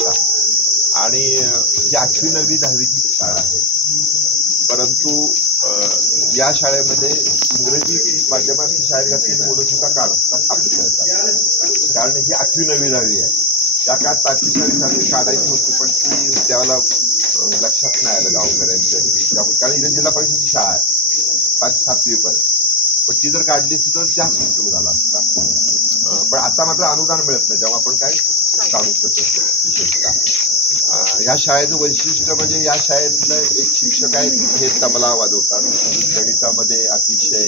विशेषतः. आणि ही 8वी 9वी 10वीची शाळा आहे, परंतु या शाळेमध्ये इंग्रजी माध्यमाची शाळेत घातलेली मुलं सुद्धा का नसतात आपल्या शाळेत, कारण ही 8वी 9वी 10वी आहे. त्या काळात 5वी 6वी 7वी काढायची होती, पण ती त्यावेळेला लक्षात नाही आलं गावकऱ्यांच्या, कारण इथे जिल्हा परिषदेची शाळा आहे 5वी 7वी पर्यंत, पण ती जर काढली असती तर जास्त उपयोग झाला असता. पण आता मात्र अनुदान मिळत नाही, तेव्हा आपण काय काढू शकतो. विशेषतः या शाळेचं वैशिष्ट्य म्हणजे या शाळेतलं एक शिक्षक आहेत, हे तबला वाजवतात, गणितामध्ये अतिशय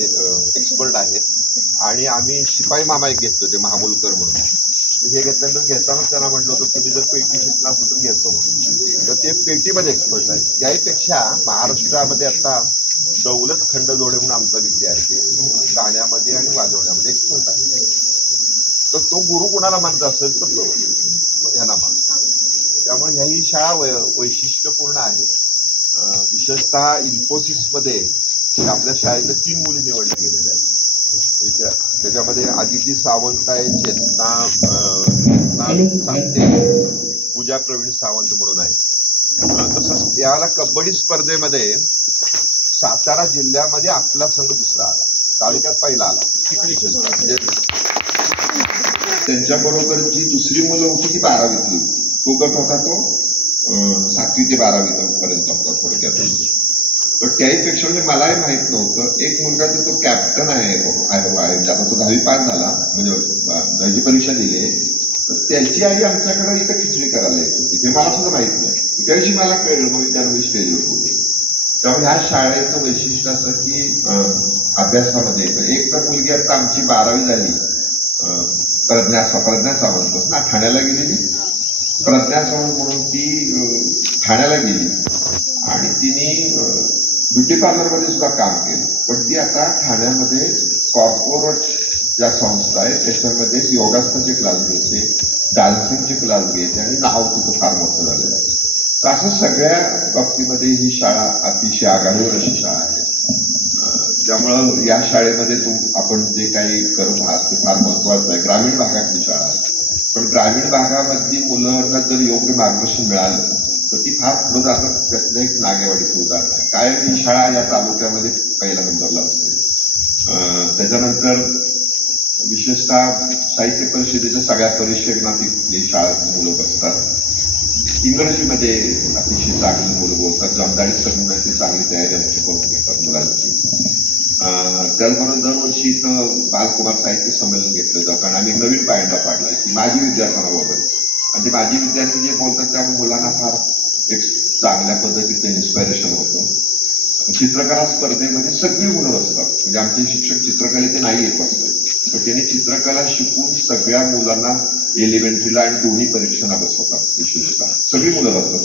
एक्सपर्ट आहेत. आणि आम्ही शिपाई मामा एक घेतलो, ते महामुलकर म्हणून, हे घेतानाच त्यांना म्हटलं होतं तुम्ही जर पेटी शिकला असेल तर घेतो म्हणून, तर ते पेटीमध्ये एक्सपर्ट आहे. त्याहीपेक्षा महाराष्ट्रामध्ये आता दौलत खंडजोडे म्हणून आमचा विद्यार्थी आहे, तो गाण्यामध्ये आणि वाजवण्यामध्ये एक्सपर्ट आहे. तर तो गुरु कुणाला मानत असेल तर तो ह्यांना मानतो. त्यामुळे ह्याही शाळा वैशिष्ट्यपूर्ण आहे. विशेषतः इन्फोसिसमध्ये आपल्या शाळेतल्या 3 मुली निवडल्या गेलेल्या आहेत. त्याच्यामध्ये आदिती सावंत आहे, चेतना सांगते, पूजा प्रवीण सावंत म्हणून आहे. तसंच याला कबड्डी स्पर्धेमध्ये सातारा जिल्ह्यामध्ये आपला संघ दुसरा आला, तालुक्यात पहिला आला. म्हणजे त्यांच्याबरोबर जी दुसरी मुलं होती ती 12वीतली, तो गट होता तो 7वी ते 12वी पर्यंत होता थोडक्यात. पण त्याहीपेक्षा म्हणजे मलाही माहित नव्हतं, एक मुलगा तो कॅप्टन आहे, आता तो 10वी पास झाला, म्हणजे 10वी परीक्षा दिली, तर त्याची आई आमच्याकडे इथं खिचडी करायला येत होती, हे मला सुद्धा माहित नाही. त्या दिवशी मला कळलं, मग त्यानं मी स्टेजवर बोललो. त्यामुळे ह्या शाळेचं वैशिष्ट्य असं की अभ्यासामध्ये एक तर मुलगी आता आमची 12वी झाली, प्रज्ञा सावंत ना, ठाण्याला गेलेली प्रज्ञा सावंत म्हणून ती ठाण्याला गेली आणि तिने ब्युटी पार्लरमध्ये सुद्धा काम केलं. पण ती आता ठाण्यामध्ये कॉर्पोरेट ज्या संस्था आहेत त्याच्यामध्ये योगासनाचे क्लास घेते, डान्सिंगचे क्लास घेते आणि नाव तिथं फार मोठं झालेलं आहे. तर असं सगळ्या बाबतीमध्ये ही शाळा अतिशय आघाडीवर अशी शाळा आहे. त्यामुळं या शाळेमध्ये आपण जे काही करत आहात ते फार महत्वाचं आहे. ग्रामीण भागातली शाळा आहे, पण ग्रामीण भागामधली मुलांना जर योग्य मार्गदर्शन मिळालं तर ती फार पुढे जातात. त्यातलं एक नागेवाडीचं उदाहरण आहे. कायम ही शाळा या तालुक्यामध्ये पहिल्या नंबरला असते. त्याच्यानंतर विशेषतः साहित्य परिषदेच्या सगळ्या परिषदेना तिथली शाळेतली मुलं बसतात. इंग्रजीमध्ये अतिशय चांगली मुलं बोलतात, जमदारी समूहाची चांगली तयारी आमची करून घेतात मुलांची. त्याचबरोबर दरवर्षी इथं बालकुमार साहित्य संमेलन घेतलं जातं, कारण आम्ही नवीन पायंडा पाडलाय की माझी विद्यार्थ्यांना वगैरे, आणि ते माझी विद्यार्थी जे बोलतात त्यामुळे मुलांना फार एक चांगल्या पद्धतीचं इन्स्पिरेशन होतं. चित्रकला स्पर्धेमध्ये सगळी मुलं असतात, म्हणजे आमचे शिक्षक चित्रकलेचे नाही येत असतात, पण त्यांनी चित्रकला शिकून सगळ्या मुलांना एलिमेंटरीला आणि दोन्ही परीक्षेला बसवतात. विशेषतः सगळी मुलं बसतात,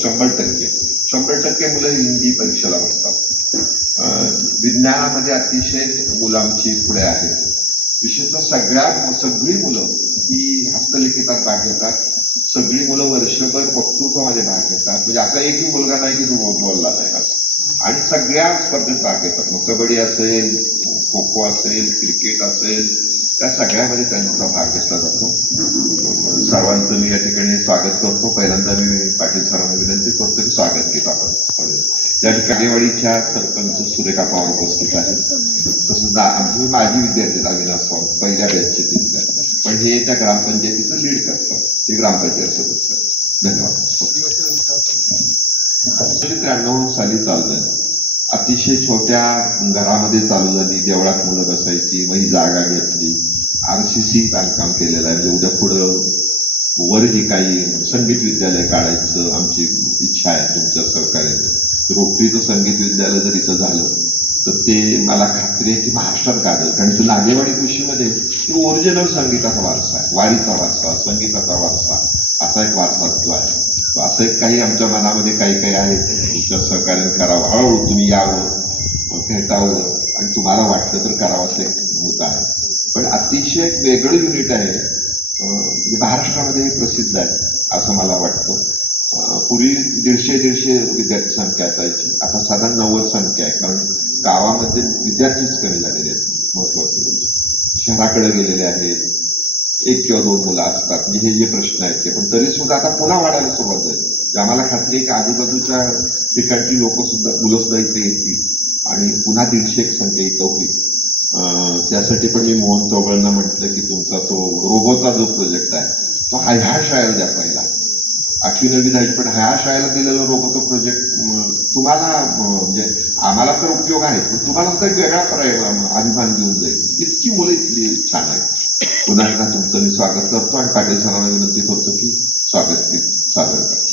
100% मुलं हिंदी परीक्षेला बसतात. विज्ञानामध्ये अतिशय मुलं आमची पुढे आहेत. विशेषतः सगळी मुलं ही हस्तलिखितात भाग घेतात, सगळी मुलं वर्षभर वक्तृत्वामध्ये भाग घेतात. म्हणजे आता एकही मुलगा नाही की तो बोलला नाही असं, आणि सगळ्या स्पर्धेत भाग घेतात. मग कबड्डी असेल, खो खो असेल, क्रिकेट असेल, त्या सगळ्यामध्ये त्यांचा भाग घेतला जातो. सर्वांचं मी या ठिकाणी स्वागत करतो. पहिल्यांदा मी पाटील सरांना विनंती करतो की स्वागत घेत आपण. या ठिकाणी वाडीच्या सरपंच सुरेखा पवार उपस्थित आहेत. तसंच आमची माझी विद्यार्थी अविनाश सावंत पहिल्या बॅचचे तिथल्या, पण हे त्या ग्रामपंचायतीचं लीड करतात, ते ग्रामपंचायत सदस्य आहेत. धन्यवाद. 1993 साली चालू झाली, अतिशय छोट्या घरामध्ये चालू झाली. देवळात मुलं बसायची, मग ही जागा घेतली. RCC बांधकाम केलेलं आहे. म्हणजे उद्या पुढं वरही काही संगीत विद्यालय काढायचं आमची इच्छा आहे तुमच्या सहकार्याचं. रोटरीचं संगीत विद्यालय जर इथं झालं तर ते मला खात्री आहे की महाराष्ट्रात गाजल, कारण इथं नागेवाडी कृषीमध्ये ओरिजिनल संगीताचा वारसा आहे, वारीचा वारसा, संगीताचा वारसा, असा एक वारसा जो आहे. तो असं एक काही आमच्या मनामध्ये काही आहे, तुमच्या सहकार्य करावं, हळूहळू तुम्ही यावं, भेटावं आणि तुम्हाला वाटलं तर करावं, असं एक मुद्दा आहे. पण अतिशय एक वेगळं युनिट आहे, म्हणजे महाराष्ट्रामध्ये प्रसिद्ध आहे असं मला वाटतं. पूर्वी 150 विद्यार्थी संख्या असायची, आता साधारण 90 संख्या आहे, कारण गावामध्ये विद्यार्थीच कमी झालेले आहेत. महत्वाचं शहराकडे गेलेले आहेत, 1 किंवा 2 मुलं असतात, म्हणजे हे जे प्रश्न आहेत ते. पण तरी सुद्धा आता पुन्हा वाढायला सुरुवात झाली. आम्हाला खात्री आहे की आजूबाजूच्या ठिकाणची मुलं सुद्धा इथे येतील आणि पुन्हा 150 संख्या इथं होईल. त्यासाठी पण मी मोहन चौगळांना म्हटलं की तुमचा तो रोबोचा जो प्रोजेक्ट आहे तो ह्या शाळेला द्या पहिला. 8वी 9वी 10वी पण ह्या शाळेला दिलेला रोबोचा प्रोजेक्ट तुम्हाला म्हणजे आम्हाला तर उपयोग आहे, पण तुम्हाला तर वेगळा अभिमान देऊन जाईल. इतकी मुलं इतकी छान आहेत. पुन्हा एकदा तुमचं मी स्वागत करतो आणि पाटील सरांना विनंती करतो की स्वागत सादर करतो.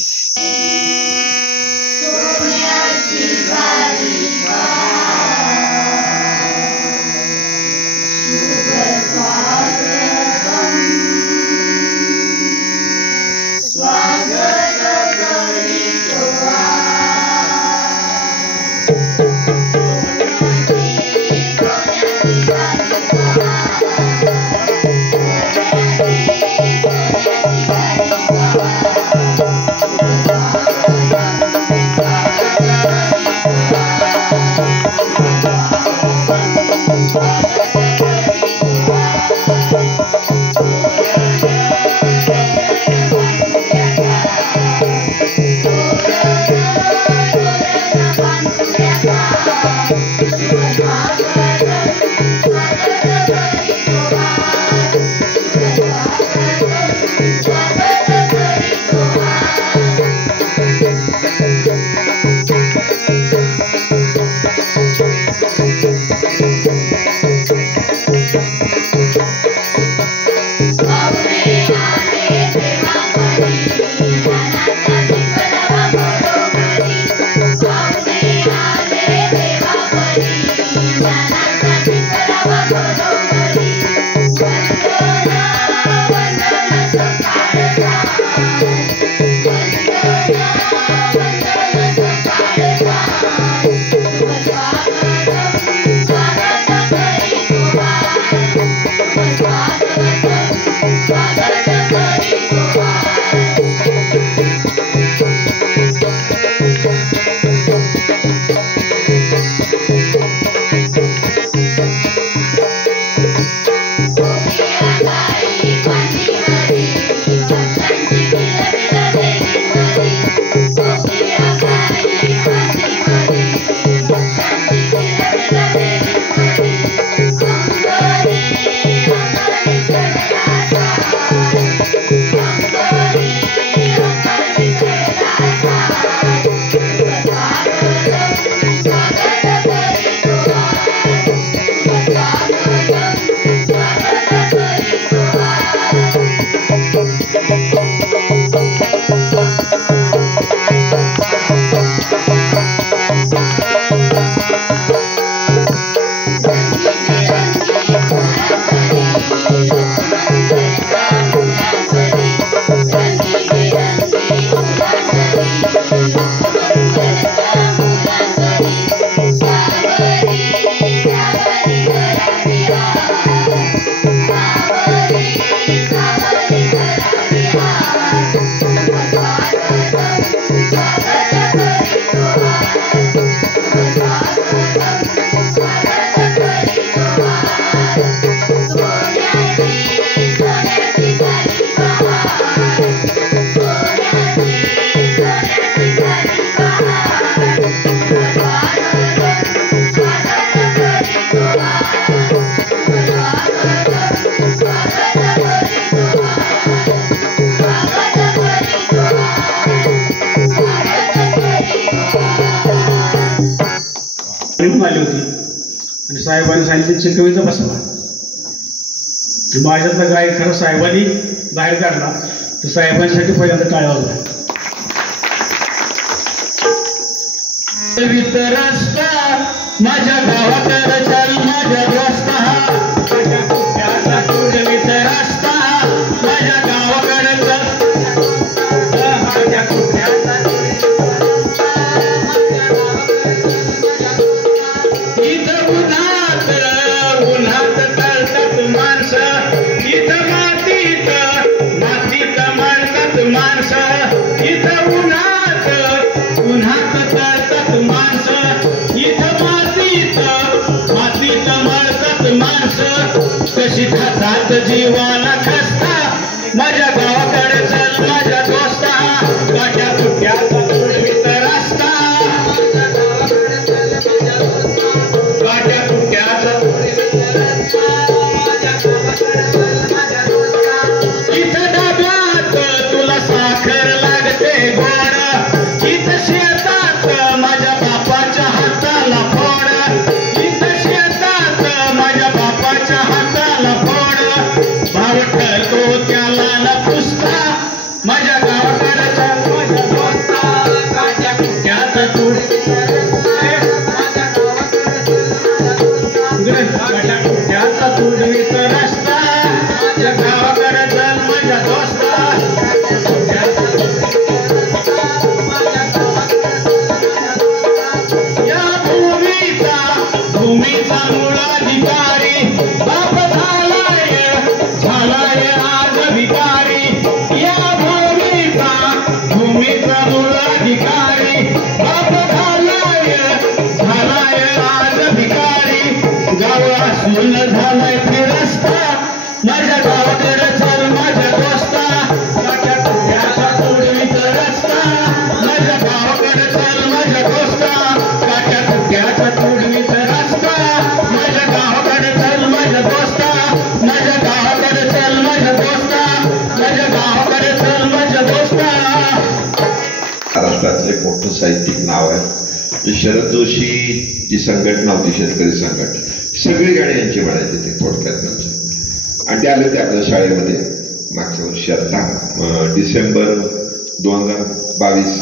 आली होती आणि साहेबांनी सांगितलं कविता बसवा. माझ्यातला गायक खरं साहेबांनी बाहेर काढला तर साहेबांसाठी पहिल्यांदा टाळ्या वाजवा. रस्ता माझ्या गावाकडे चाल माझ्या रस्ता माझ्या कुठ्याचा तुडवीत रस्ता माझ्या गावाकडे चाल माझ्या कुठ्याचा इथं उन्हात तळतात माणसं इथं मातीत मळतात माणसं इथं उन्हात तळतात माणसं इथं मातीत मळतात माणसं कशी खातात जीवाला खस्त एक मोठं साहित्यिक नाव आहे. शरद जोशी जी संघटना होती, शेतकरी संघटना, सगळी गाणी यांची म्हणायची ते थोडक्यात म्हणजे. आणि ते आले होते आपल्या शाळेमध्ये मागच्या वर्षी, आता डिसेंबर 2023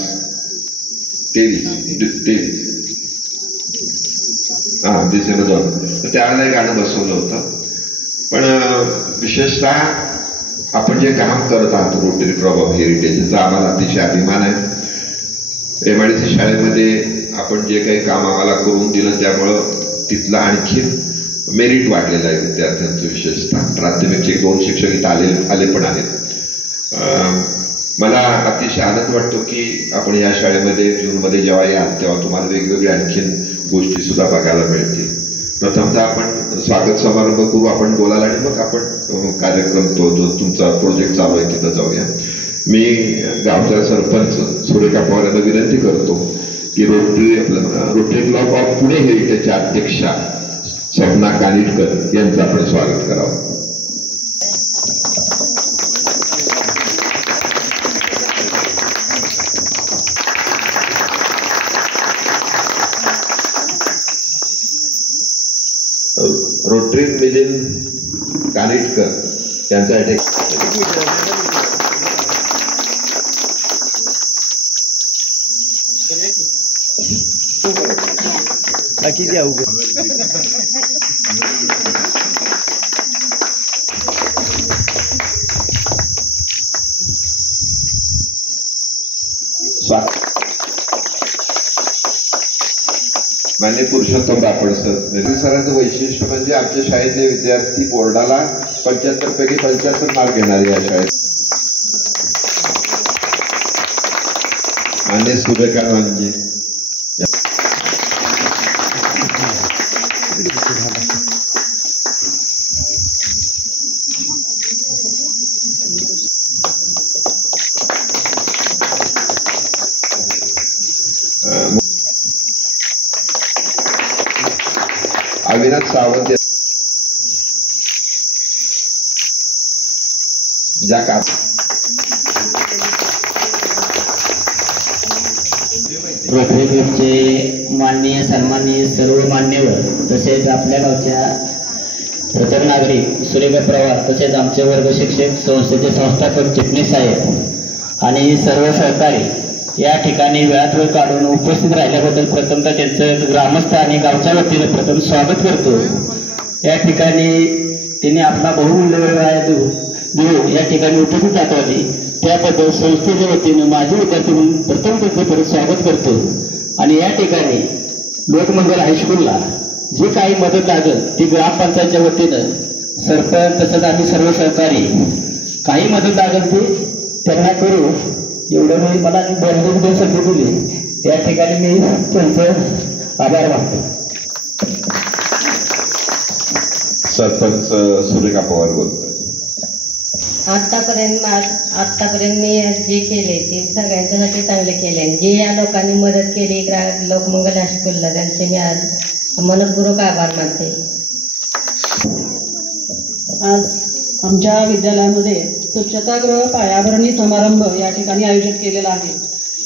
डिसेंबर 2 त्यावेळेला गाणं बसवलं होतं. पण विशेषतः आपण जे काम करत आहात रोटरी क्लब ऑफ हेरिटेजचा आम्हाला अतिशय अभिमान आहे. MIDC शाळेमध्ये आपण जे काही काम आम्हाला करून दिलं त्यामुळं तिथलं आणखी मेरिट वाढलेलं आहे विद्यार्थ्यांचं. विशेषतः प्राथमिकचे 2 शिक्षक इथं आले पण आहेत. मला अतिशय आनंद वाटतो की आपण या शाळेमध्ये जूनमध्ये जेव्हा याल तेव्हा तुम्हाला वेगवेगळ्या आणखीन गोष्टी सुद्धा बघायला मिळतील. प्रथमतः आपण स्वागत समारंभ करू, आपण बोलायला, आणि मग आपण कार्यक्रम तो जो तुमचा प्रोजेक्ट चालू आहे तिथं जाऊया. मी गावच्या सरपंच सुरेखा पवार यांना विनंती करतो की रोटरी क्लब ऑफ पुणे हेरिटेजच्या अध्यक्षा सपना कानिटकर यांचं आपण स्वागत करावं. रोटरी मिलिंद कानिटकर त्यांच्यासाठी बाकीचे आऊ मान्य पुरुषोत्तम रापड सरांचं वैशिष्ट्य म्हणजे आमच्या शाळेतले विद्यार्थी बोर्डाला 75 पैकी 75 मार्क घेणारे या शाळेत. मान्य सुरेखा म्हणजे अविनाश सावंत ज्या का रोटरी ग्रुपचे माननीय सन्माननीय सर्व मान्यवर, तसेच आपल्या गावच्या प्रथम नागरिक सुरेखा पवार, तसेच आमचे वर्ग शिक्षक, संस्थेचे संस्थापक चिटणीस साहेब आणि सर्व सहकारी या ठिकाणी वेळात वेळ काढून उपस्थित राहिल्याबद्दल प्रथमतः त्यांचं ग्रामस्थ आणि गावच्या वतीने प्रथम स्वागत करतो. या ठिकाणी त्यांनी आपला बहुमूल्य वेळ देऊन या ठिकाणी उपस्थित दाखवली, त्याबद्दल संस्थेच्या वतीनं माझे विद्यार्थी म्हणून प्रथम त्यांचं परत स्वागत करतो. आणि या ठिकाणी लोकमंगल हायस्कूलला जे काही मदत लागेल ती ग्रामपंचायतच्या वतीनं सरपंच तसंच आम्ही सर्व सहकारी काही मदत लागेल ती त्यांना करू, एवढं मी मला बोलण्याची संधी दिली या ठिकाणी मी त्यांचं आभार मानतो. सरपंच सुरेखा पवार बोलतो. आतापर्यंत मी जे केले ते सगळ्यांच्यासाठी चांगले केले. जे या लोकांनी मदत केली लोकमंगल हायस्कूलला, त्यांचे मी आज मनपूर्वक आभार मानते. आज आमच्या विद्यालयामध्ये स्वच्छतागृह पायाभरणी समारंभ या ठिकाणी आयोजित केलेला आहे.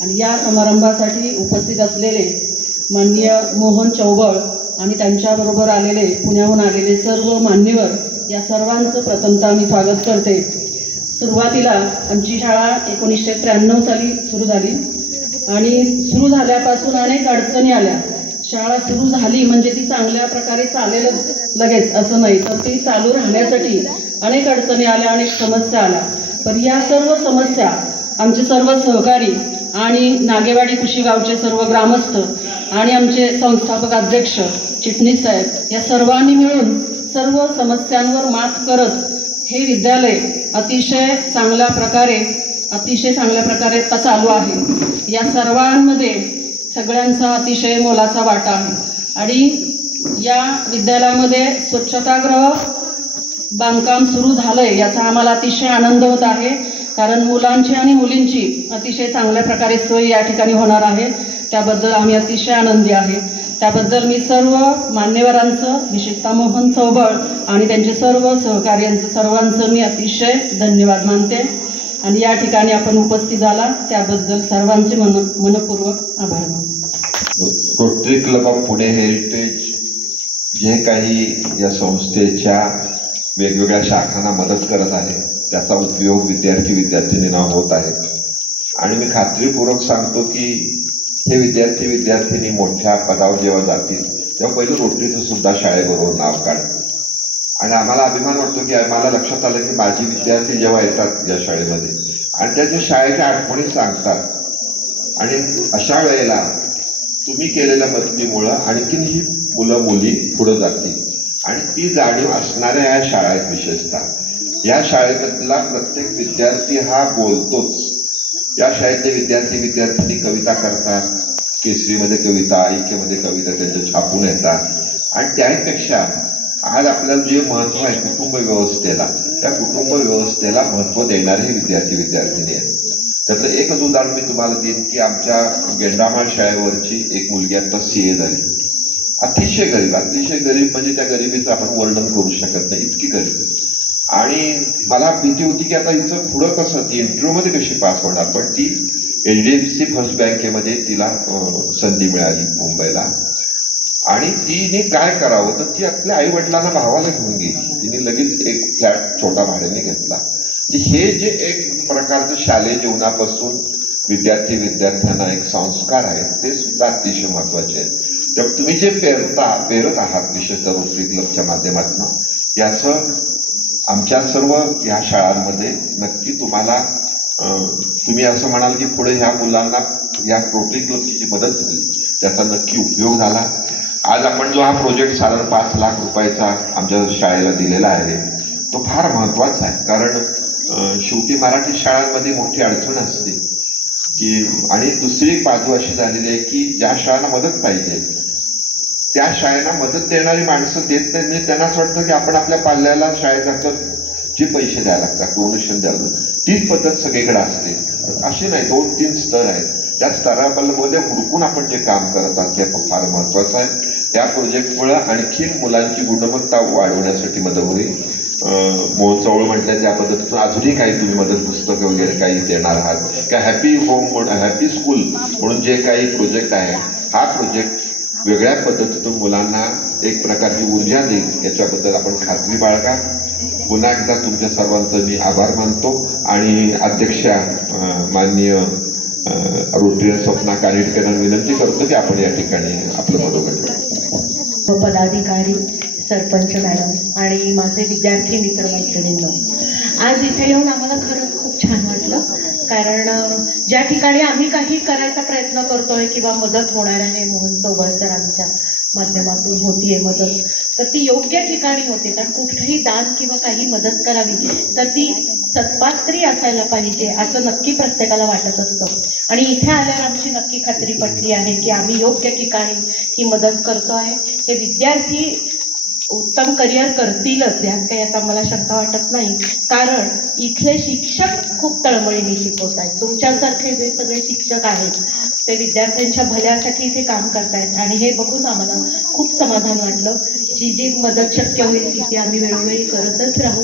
आणि या समारंभासाठी उपस्थित असलेले माननीय मोहन चौबळ आणि त्यांच्याबरोबर आलेले पुण्याहून आलेले सर्व मान्यवर, या सर्वांचं प्रथमतः मी स्वागत करते. सुरुवातीला आमची शाळा 1993 साली सुरू झाली आणि सुरू झाल्यापासून अनेक अडचणी आल्या. शाळा सुरू झाली म्हणजे ती चांगल्या प्रकारे चालेलच लगेच असं नाही, तर ती चालू राहण्यासाठी अनेक अडचणी आल्या, अनेक समस्या आल्या. पण या सर्व समस्या आमचे सर्व सहकारी आणि नागेवाडी कुशीगावचे सर्व ग्रामस्थ आणि आमचे संस्थापक अध्यक्ष चिटणीस साहेब या सर्वांनी मिळून सर्व समस्यांवर मात करत हे विद्यालय अतिशय चांगल्या प्रकारे चालू आहे. या सर्वांमध्ये सगळ्यांचा अतिशय मोलाचा वाटा आहे. आणि या विद्यालयामध्ये स्वच्छतागृह बांधकाम सुरू झालंय याचा आम्हाला अतिशय आनंद होत आहे, कारण मुलांची आणि मुलींची अतिशय चांगल्या प्रकारे सोय या ठिकाणी होणार आहे. त्याबद्दल आम्ही अतिशय आनंदी आहे. त्याबद्दल मी सर्व मान्यवरांचं, विशेषतः मोहन चौबळ आणि त्यांचे सर्व सहकार्यांचं सर्वांचं मी अतिशय धन्यवाद मानते. आणि या ठिकाणी आपण उपस्थित झाला त्याबद्दल सर्वांचे मनपूर्वक आभार मानतो. Rotary club of Pune heritage जे काही या संस्थेच्या वेगवेगळ्या शाखांना मदत करत आहे त्याचा उपयोग विद्यार्थींना होत आहे. आणि मी खात्रीपूर्वक सांगतो की हे विद्यार्थी मोठ्या पदावर जेव्हा जातील तेव्हा पहिलं रोटरीचं सुद्धा शाळेबरोबर नाव काढतील. आणि आम्हाला अभिमान वाटतो की मला लक्षात आलं की माझी विद्यार्थी जेव्हा येतात या शाळेमध्ये आणि त्याच्या शाळेच्या आठवणी सांगतात आणि अशा वेळेला तुम्ही केलेल्या मदतीमुळं आणखीन ही मुलं मुली पुढे जातील आणि ती जाणीव असणाऱ्या या शाळा आहेत. विशेषतः या शाळेमधला प्रत्येक विद्यार्थी हा बोलतोच. या शाळेतले विद्यार्थी कविता करतात, केसरीमध्ये कविता, ऐक्यमध्ये कविता त्यांच्या छापून येतात. आणि त्याहीपेक्षा आज आपल्याला जे महत्व आहे कुटुंब व्यवस्थेला, त्या कुटुंब व्यवस्थेला महत्व देणारे विद्यार्थी आहेत. त्याचं एकच उदाहरण मी तुम्हाला देईन की आमच्या गेंडामाळ शाळेवरची एक मुलगी आता सीए झाली. अतिशय गरीब म्हणजे त्या गरिबीचं आपण वर्णन करू शकत नाही, इतकी गरीब. आणि मला भीती होती की आता हिचं पुढं कसं, ती इंटरव्ह्यूमध्ये कशी पास होणार. पण ती HDFC फर्स्ट बँकेमध्ये तिला संधी मिळाली मुंबईला. आणि तिने काय करावं तर ती आपल्या आई वडिलांना भावाला घेऊन गेली. तिने लगेच एक फ्लॅट छोटा भाड्याने घेतला. हे जे एक प्रकारचं शालेय जीवनापासून विद्यार्थ्यांना एक संस्कार आहेत ते सुद्धा अतिशय महत्वाचे आहेत. तर तुम्ही जे पेरत आहात विशेषतः रोटरी क्लबच्या माध्यमातून याचं आमच्या सर्व या शाळांमध्ये नक्की तुम्हाला तुम्ही असं म्हणाल की पुढे ह्या मुलांना या रोटरी क्लबची जी मदत झाली त्याचा नक्की उपयोग झाला. आज आपण जो हा प्रोजेक्ट साधारण 5 लाख रुपयाचा आमच्या शाळेला दिलेला आहे तो फार महत्वाचा आहे. कारण शेवटी मराठी शाळांमध्ये मोठी अडचण असते की आणि दुसरी एक बाजू अशी झालेली आहे की ज्या शाळांना मदत पाहिजे त्या शाळेला मदत देणारी माणसं देत नाही. म्हणजे त्यांना असं वाटतं की आपण आपल्या पाल्याला शाळेत जे पैसे द्यायला लागतात, डोनेशन द्यायला लागतात, तीच पद्धत सगळीकडे असते. असे नाही, 2-3 स्तर आहेत. त्या स्तरामध्ये हुडकून आपण जे काम करत आहात हे फार महत्वाचं आहे. त्या प्रोजेक्टमुळे आणखीन मुलांची गुणवत्ता वाढवण्यासाठी मदत होईल. मोहन चवळ म्हटलं त्या पद्धतीतून अजूनही काही तुम्ही मदत पुस्तकं वगैरे काही देणार आहात का हॅपी होम हॅपी स्कूल म्हणून जे काही प्रोजेक्ट आहे हा प्रोजेक्ट वेगळ्या पद्धतीतून मुलांना एक प्रकारची ऊर्जा देईल याच्याबद्दल आपण खात्री बाळगा. पुन्हा एकदा तुमच्या सर्वांचं मी आभार मानतो आणि अध्यक्षा माननीय रोटरी स्वप्ना कानिटकरांना विनंती करतो की आपण या ठिकाणी आपलं मनोगत पदाधिकारी, सरपंच मॅडम आणि माझे विद्यार्थी मित्रमैत्रिणींनो, आज इथे येऊन आम्हाला खरंच खूप छान वाटलं. कारण ज्या ठिकाणी आम्ही काही करायचा प्रयत्न करतोय किंवा मदत होणार आहे मोहन चौबळ सरांच्या माध्यमातून होतीये मदत, तर ती योग्य ठिकाणी होते. कारण कुठेही दान किंवा काही मदत करावी तर ती सत्पात्री असायला पाहिजे असं नक्की प्रत्येकाला वाटत असतं. आणि इथे आल्यावर आमची नक्की खात्री पटली आहे की आम्ही योग्य ठिकाणी ही मदत करतोय. हे विद्यार्थी उत्तम करिअर करतीलच यात काही आता मला शंका वाटत नाही. कारण इथले शिक्षक खूप तळमळीने शिकवत आहेत. तुमच्यासारखे जे सगळे शिक्षक आहेत ते विद्यार्थ्यांच्या भल्यासाठी इथे काम करतायत आणि हे बघून आम्हाला खूप समाधान वाटलं. जी मदत शक्य होईल ती आम्ही वेळोवेळी करतच राहू.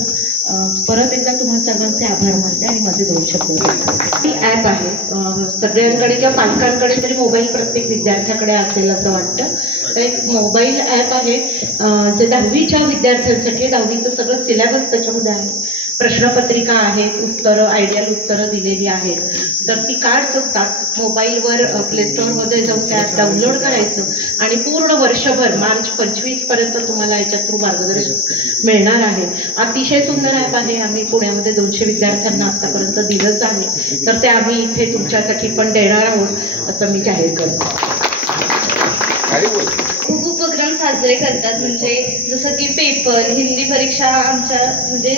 परत एकदा तुम्हा सर्वांचे आभार मानते आणि माझे 2 शब्द. ही ॲप आहे सगळ्यांकडे किंवा पालकांकडे तरी मोबाईल प्रत्येक विद्यार्थ्याकडे असेल असं वाटतं. तर एक मोबाईल ॲप आहे जे 10वीच्या विद्यार्थ्यांसाठी. 10वीचं सगळं सिलेबस त्याच्यामध्ये आहे. प्रश्नपत्रिका आहेत, उत्तरं, आयडियल उत्तरं दिलेली आहेत. तर ती कार्ड्स असतात मोबाईलवर. प्ले स्टोअरमध्ये जाऊन त्या ॲप डाउनलोड करायचं आणि पूर्ण वर्षभर मार्च 25 पर्यंत तुम्हाला याच्या थ्रू मार्गदर्शन मिळणार आहे. अतिशय सुंदर ॲप आहे. आम्ही पुण्यामध्ये 200 विद्यार्थ्यांना आतापर्यंत दिलंच आहे. तर ते आम्ही इथे तुमच्यासाठी पण देणार आहोत असं मी जाहीर करतो. खूप उपक्रम साजरे करतात. म्हणजे जसं की पेपर, हिंदी परीक्षा आमच्या म्हणजे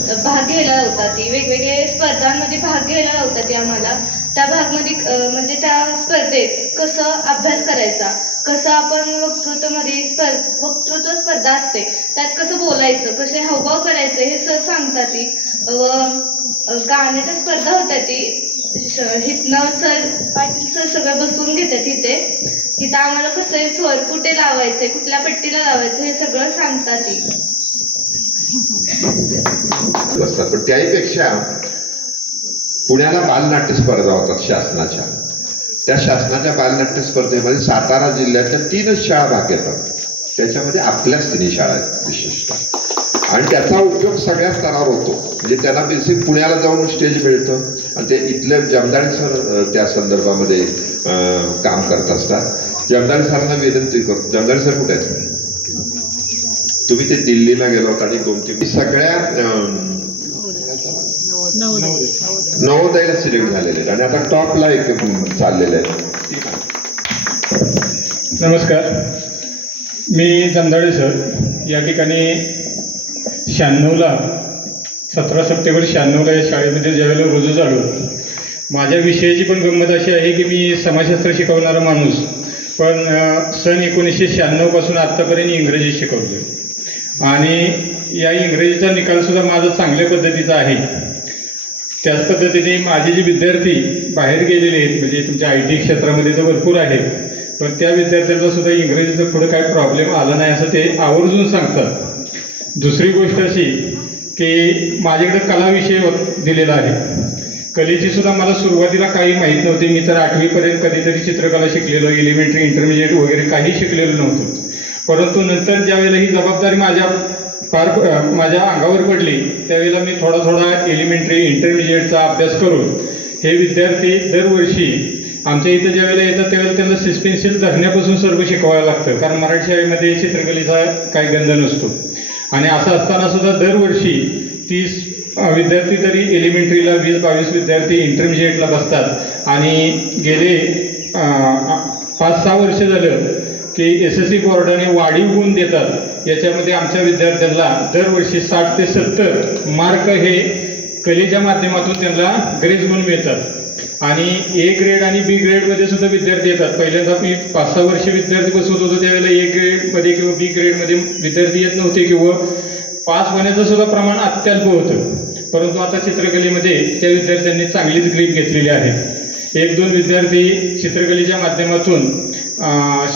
भाग घ्यायला लावतात. ती वेगवेगळे स्पर्धांमध्ये भाग घ्यायला लावतात ती आम्हाला. त्या भागमध्ये म्हणजे त्या स्पर्धेत कसं अभ्यास करायचा, कसं आपण वक्तृत्व स्पर्धा असते त्यात कसं बोलायचं, कसे हावभाव करायचे हे सर सांगतात. ती गाण्याच्या स्पर्धा होत्या ती हितनं सर पाटील सर सगळं बसून घेतात तिथं आम्हाला कसं स्वर कुठे लावायचे, कुठल्या पट्टीला लावायचं हे सगळं सांगतात ती. पण त्याहीपेक्षा पुण्याला बालनाट्य स्पर्धा होतात शासनाच्या. त्या शासनाच्या बालनाट्य स्पर्धेमध्ये सातारा जिल्ह्यातल्या 3च शाळा भाग घेतात. त्याच्यामध्ये आपल्याच 3 शाळा आहेत विशेषतः. आणि त्याचा उपयोग सगळ्या स्तरावर होतो. म्हणजे त्यांना बेसिक पुण्याला जाऊन स्टेज मिळतं आणि ते इथले जमदाडे सर त्या संदर्भामध्ये काम करत असतात. जमदाडे सरांना विनंती करतो, जमदाडे सर कुठे आहेत? तुम्ही ते दिल्लीला गेला होता आणि 2-3 सगळ्या नवोदयला सिलेक्ट झालेले आणि आता टॉपला एक चाललेले आहेत. नमस्कार, मी जमदाडे सर. या ठिकाणी 96ला 17 सप्टेंबर 96ला या शाळेमध्ये ज्यावेळेला रुजू झालो. माझ्या विषयाची पण गंमत अशी आहे की मी समाजशास्त्र शिकवणारा माणूस, पण सन 1996 पासून आत्तापर्यंत इंग्रजी शिकवतो आणि या इंग्रजीचा निकालसुद्धा माझा चांगल्या पद्धतीचा आहे. त्याच पद्धतीने माझे जे विद्यार्थी बाहेर गेलेले आहेत, म्हणजे तुमच्या IT क्षेत्रामध्ये तर भरपूर आहेत, पण त्या विद्यार्थ्यांना सुद्धा इंग्रजीचा पुढे काय प्रॉब्लेम आला नाही असं ते आवर्जून सांगतात. दुसरी गोष्ट अशी की माझ्याकडे कला विषय दिलेला आहे. कलेची सुद्धा मला सुरुवातीला काही माहीत नव्हती. मी तर 8वीपर्यंत कधीतरी चित्रकला शिकलेलो, एलिमेंटरी इंटरमिजिएट वगैरे काही शिकलेलो नव्हतो. परंतु नंतर ज्यावेळेला ही जबाबदारी माझ्या अंगावर पडली त्यावेळेला मी थोडा एलिमेंटरी इंटरमिजिएटचा अभ्यास करून हे विद्यार्थी दरवर्षी आमच्या इथं ज्यावेळेला येतात त्यावेळेला त्यांना सस्पेन्सिल धरण्यापासून सर्व शिकवायला लागतं, कारण मराठी शाळेमध्ये चित्रकलेचा काही गंध नसतो. आणि असं असताना सुद्धा दरवर्षी 30 विद्यार्थी तरी एलिमेंटरीला, 20-22 विद्यार्थी इंटरमिजिएटला बसतात. आणि गेले 5-6 वर्ष झालं की SSC बोर्डाने वाढीव गुण देतात. याच्यामध्ये आमच्या विद्यार्थ्यांना दरवर्षी 60 ते 70 मार्क हे कलेच्या माध्यमातून त्यांना ग्रेस गुण मिळतात. आणि A ग्रेड आणि B ग्रेडमध्ये सुद्धा विद्यार्थी येतात. पहिल्यांदा मी 5-6 वर्ष विद्यार्थी बसवत होतो त्यावेळेला A ग्रेडमध्ये किंवा B ग्रेडमध्ये विद्यार्थी येत नव्हते किंवा पास होण्याचं सुद्धा प्रमाण अत्यल्प होतं. परंतु आता चित्रकलेमध्ये त्या विद्यार्थ्यांनी चांगलीच ग्रीप घेतलेली आहे. 1-2 विद्यार्थी चित्रकलेच्या माध्यमातून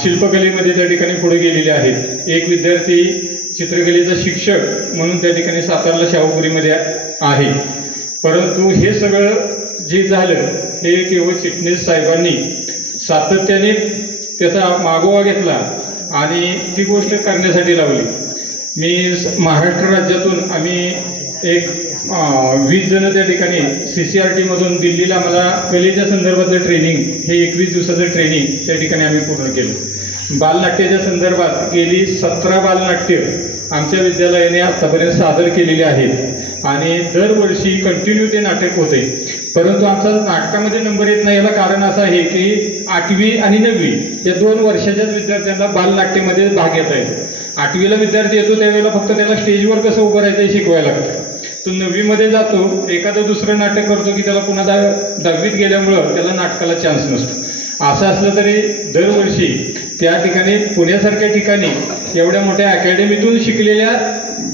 शिल्पकलेमध्ये त्या ठिकाणी पुढे गेलेले आहेत. एक विद्यार्थी चित्रकलेचा शिक्षक म्हणून त्या ठिकाणी सातारला शाहूपुरीमध्ये आहे. परंतु हे सगळं जे झालं हे केवळ चिटणीस साहेबांनी सातत्याने त्याचा मागोवा घेतला आणि ती गोष्ट करण्यासाठी लावली. मी महाराष्ट्र राज्यातून आम्ही एक 20 जण त्या ठिकाणी CCRT मधून दिल्लीला मला कलेच्या संदर्भातलं ट्रेनिंग हे 21 दिवसाचं ट्रेनिंग त्या ठिकाणी आम्ही पूर्ण केलं. बालनाट्याच्या संदर्भात गेली 17 बालनाट्य आमच्या विद्यालयाने आतापर्यंत सादर केलेली आहेत आणि दरवर्षी कंटिन्यू ते नाटक होते. परंतु आमचा नाटकामध्ये नंबर येत नाही. याला कारण असं आहे की 8वी आणि 9वी या 2 वर्षाच्याच विद्यार्थ्यांना बालनाट्यामध्ये भाग घेता येतो. 8वीला विद्यार्थी येतो त्यावेळेला फक्त त्याला स्टेजवर कसं उभं राहायचं हे शिकवायला लागतं. तो 9वीमध्ये जातो, एखादं दुसरं नाटक करतो की त्याला पुन्हा 10वीत गेल्यामुळं त्याला नाटकाला चान्स नसतो. असं असलं तरी दरवर्षी त्या ठिकाणी पुण्यासारख्या ठिकाणी एवढ्या मोठ्या अकॅडमीतून शिकलेल्या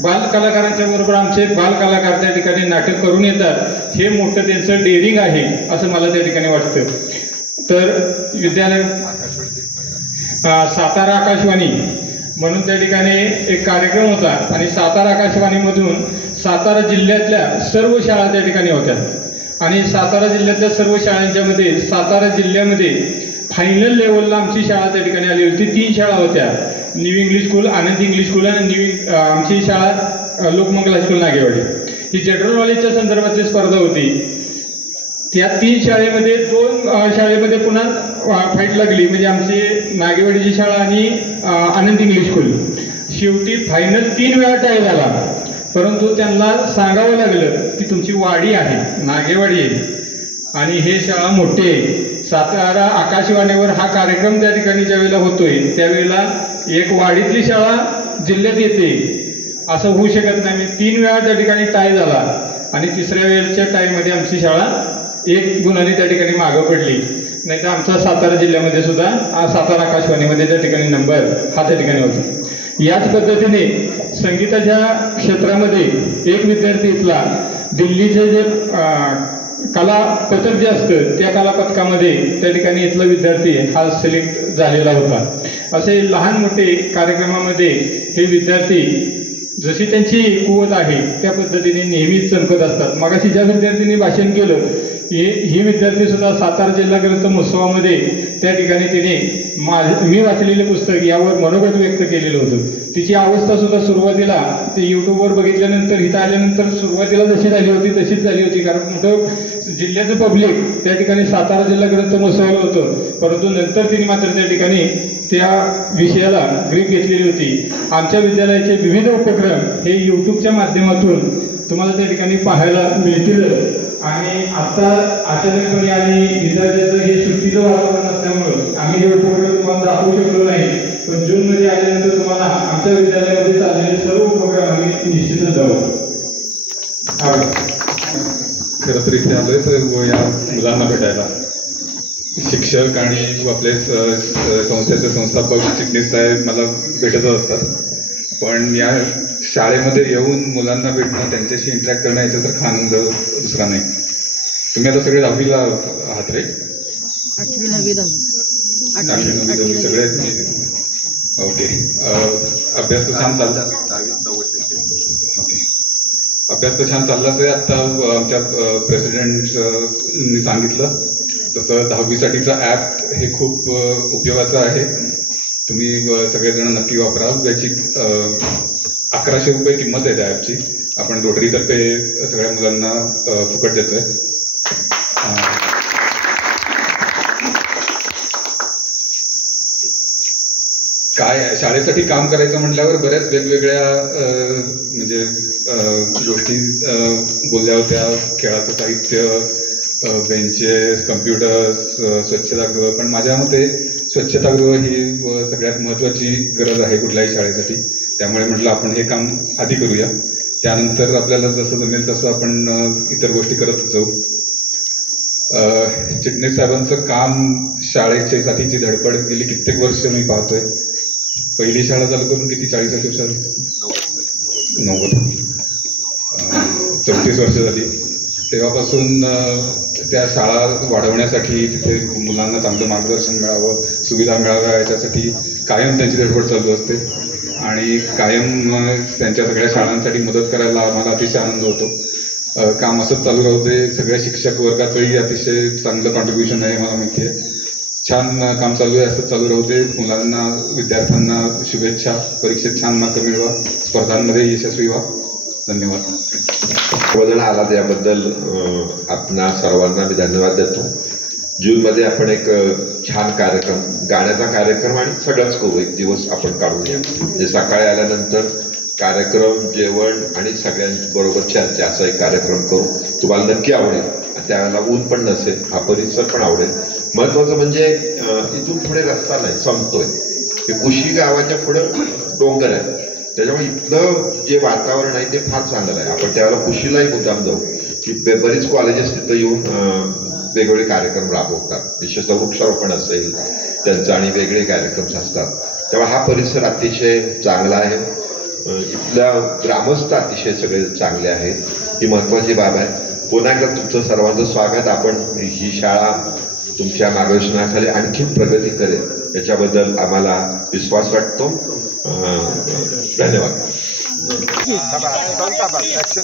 बाल कलाकारांच्या बरोबर आमचे बाल कलाकार त्या ठिकाणी नाटक करून येतात. हे मोठं त्यांचं डेअरिंग आहे असं मला त्या ठिकाणी वाटतं. तर विद्यालय सातारा आकाशवाणी म्हणून त्या ठिकाणी एक कार्यक्रम होता आणि सातारा आकाशवाणीमधून सातारा जिल्ह्यातल्या सर्व शाळा त्या ठिकाणी होत्या आणि सातारा जिल्ह्यातल्या सर्व शाळांच्यामध्ये सातारा जिल्ह्यामध्ये फायनल लेवलला आमची शाळा त्या ठिकाणी आली होती. 3 शाळा होत्या, न्यू इंग्लिश स्कूल, आनंद इंग्लिश स्कूल आणि आमची शाळा लोकमंगल हायस्कूल नागेवाडी. ही जनरल नॉलेजच्या संदर्भातली स्पर्धा होती. त्या 3 शाळेमध्ये 2 शाळेमध्ये पुन्हा फाईट लागली, म्हणजे आमची नागेवाडीची शाळा आणि आनंद इंग्लिश स्कूल. शेवटी फायनल 3 वेळा टाय झाला. परंतु त्यांना सांगावं लागलं की तुमची वाडी आहे, नागेवाडी आहे आणि हे शाळा मोठी आहे. सातारा आकाशवाणीवर हा कार्यक्रम त्या ठिकाणी ज्यावेळेला होतोय त्यावेळेला एक वाडीतली शाळा जिल्ह्यात येते असं होऊ शकत नाही. 3 वेळा त्या ठिकाणी टाय झाला आणि 3ऱ्या वेळेच्या टायमध्ये आमची शाळा 1 गुणाने त्या ठिकाणी मागं पडली. नाही तर आमचा सातारा जिल्ह्यामध्ये सुद्धा सातारा आकाशवाणीमध्ये त्या ठिकाणी नंबर हा त्या ठिकाणी होता. याच पद्धतीने संगीताच्या क्षेत्रामध्ये एक विद्यार्थी इथला दिल्लीचे जे कला पथक जे असतं त्या कला पथकामध्ये त्या ठिकाणी इथला विद्यार्थी हा सिलेक्ट झालेला होता. असे लहान मोठे कार्यक्रमामध्ये हे विद्यार्थी जशी त्यांची कुवत आहे त्या पद्धतीने नेहमीच चमकत असतात. मगाशी ज्या विद्यार्थ्यांनी भाषण केलं ही विद्यार्थी सुद्धा सातारा जिल्हा ग्रंथ महोत्सवामध्ये त्या ठिकाणी तिने मी वाचलेले पुस्तक यावर मनोगत व्यक्त केलेलं होतं. तिची अवस्था सुद्धा सुरुवातीला ते यूट्यूबवर बघितल्यानंतर इथं आल्यानंतर सुरुवातीला जशी झाली होती तशीच झाली होती, कारण मोठं जिल्ह्याचं पब्लिक त्या ठिकाणी सातारा जिल्हा ग्रंथ महोत्सवाला होतं. परंतु नंतर तिने मात्र त्या ठिकाणी त्या विषयाला ग्रीप घेतलेली होती. आमच्या विद्यालयाचे विविध उपक्रम हे यूट्यूबच्या माध्यमातून तुम्हाला त्या ठिकाणी पाहायला मिळतील. आणि आता अचानकपणे आणि विद्यार्थ्याचं हे सुट्टीचं वातावरण असल्यामुळं आम्ही हे उपक्रम तुम्हाला दाखवू शकलो नाही, पण जूनमध्ये आल्यानंतर तुम्हाला आमच्या विद्यालयामध्ये चाललेले सर्व उपक्रम आम्ही निश्चितच जाऊ. खरं तर इथे आलोय तर या मुलांना भेटायला शिक्षक आणि आपले संस्थेचे संस्थापक चिटणीस साहेब मला भेटतच असतात, पण या शाळेमध्ये येऊन मुलांना भेटणं, त्यांच्याशी इंटरॅक्ट करणं याच्यासारखा आनंद दुसरा नाही. तुम्ही आता सगळे 10वीला आहात रे? 8वी 9वी सगळे ओके. अभ्यास तर छान चालला. ओके, अभ्यास तर छान चाललाच आहे. आता आमच्या प्रेसिडेंटनी सांगितलं तसं 10वीसाठीचा ॲप हे खूप उपयोगाचं आहे. तुम्ही सगळेजण नक्की वापरा. याची 1100 रुपये किंमत आहे त्या ॲपची. आपण रोटरीतर्फे सगळ्या मुलांना फुकट देतोय. काय शाळेसाठी काम करायचं म्हटल्यावर बऱ्याच वेगवेगळ्या म्हणजे गोष्टी बोलल्या होत्या. खेळाचं साहित्य, बेंचेस, कम्प्युटर्स, स्वच्छतागृह. पण माझ्या मते स्वच्छतागृह ही सगळ्यात महत्त्वाची गरज आहे कुठल्याही शाळेसाठी. त्यामुळे म्हटलं आपण हे काम आधी करूया, त्यानंतर आपल्याला जसं जमेल तसं आपण इतर गोष्टी करत जाऊ. चिटणीस साहेबांचं काम, शाळेसाठीची धडपड गेली कित्येक वर्ष मी पाहतोय. पहिली शाळा चालू करून किती 40 वर्ष झाली? 90. 34 वर्ष झाली. तेव्हापासून त्या शाळा वाढवण्यासाठी, तिथे मुलांना चांगलं मार्गदर्शन मिळावं, सुविधा मिळाव्या याच्यासाठी कायम त्यांची धडपड चालू असते. आणि कायम त्यांच्या सगळ्या शाळांसाठी मदत करायला आम्हाला अतिशय आनंद होतो. काम असंच चालू राहू दे. सगळ्या शिक्षक वर्गाचंही अतिशय चांगलं कॉन्ट्रीब्युशन आहे, मला माहिती आहे. छान काम चालू आहे, असंच चालू राहू दे. मुलांना, विद्यार्थ्यांना शुभेच्छा. परीक्षेत छान मार्क मिळवा, स्पर्धांमध्ये यशस्वी व्हा. धन्यवाद. बदल आला त्याबद्दल आपणा सर्वांना मी धन्यवाद देतो. जूनमध्ये आपण एक छान कार्यक्रम, गाण्याचा कार्यक्रम आणि सगळंच करू. एक दिवस आपण काढूया, म्हणजे सकाळी आल्यानंतर कार्यक्रम, जेवण आणि सगळ्यांबरोबर चर्चा असा एक कार्यक्रम करू. तुम्हाला नक्की आवडेल. त्यावेळेला ऊन पण नसेल, हा परिसर पण आवडेल. महत्वाचं म्हणजे इथून पुढे रस्ता नाही, संपतोय. हे कुशी गावाच्या पुढे डोंगर आहे, त्याच्यामुळे इथलं जे वातावरण आहे ते फार चांगलं आहे. आपण त्यावेळेला कुशीलाही मुद्दाम जाऊ की बरीच कॉलेजेस तिथं येऊन वेगवेगळे कार्यक्रम राबवतात. विशेषतः वृक्षारोपण असेल त्यांचं आणि वेगळे कार्यक्रम असतात. त्यामुळे हा परिसर अतिशय चांगला आहे. इथल्या ग्रामस्थ अतिशय सगळे चांगले आहेत. ही महत्वाची बाब आहे. पुन्हा एकदा तुमचं सर्वांचं स्वागत. आपण ही शाळा तुमच्या मार्गदर्शनाखाली आणखी प्रगती करेल याच्याबद्दल आम्हाला विश्वास वाटतो. धन्यवाद.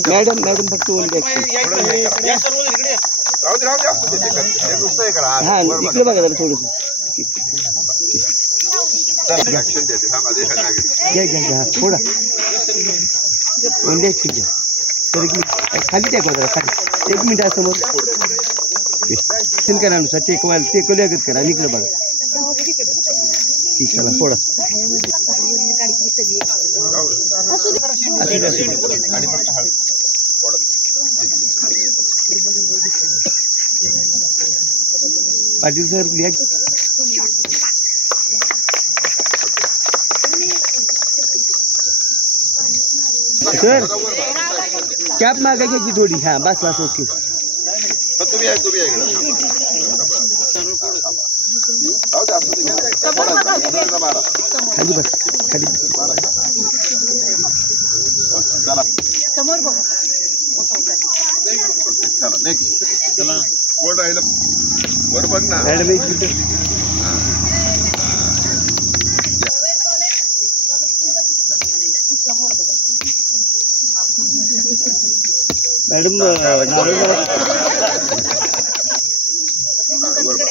मॅडम फक्त इकडे बघा जरा थोडस घ्या थोडा खाली टेकवा जरा खाली. 1 मिनिट समोर करा, टेकवल्या करा. इकडे बघा चला थोडा पाटील सर सर कॅप मागा घ्यायची थोडी. हा बस ओके. तुम्ही खाली बस खाली समोर बघा. चला नेक्स्ट. चला कोण राहिलं वर बघ ना मॅडम. 1 minute madam.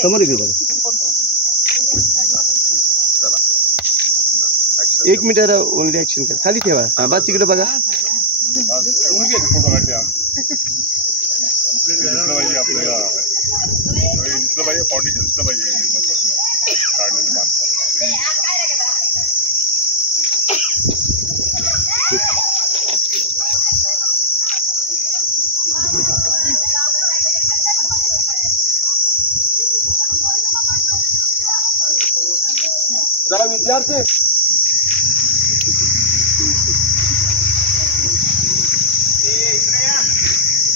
समोर इकडे बघा. चला 1 मिनिट ओनली ऍक्शन कर. खाली ठेवा. हा बस इकडे बघा. आपल्याला दिसलं पाहिजे, फाउंडेशन दिसलं पाहिजे काढलेलं बांधकाम. चला विद्यार्थी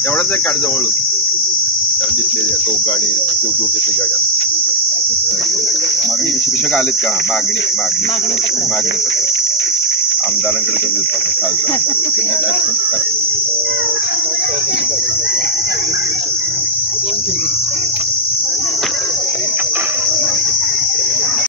एवढाच एक काढ जवळ त्याला दिसलेले टोक गाडी दोघेचे गाड्या. शिक्षक आलेत का? मागणी पत्र आमदारांकडे देतो खालचा.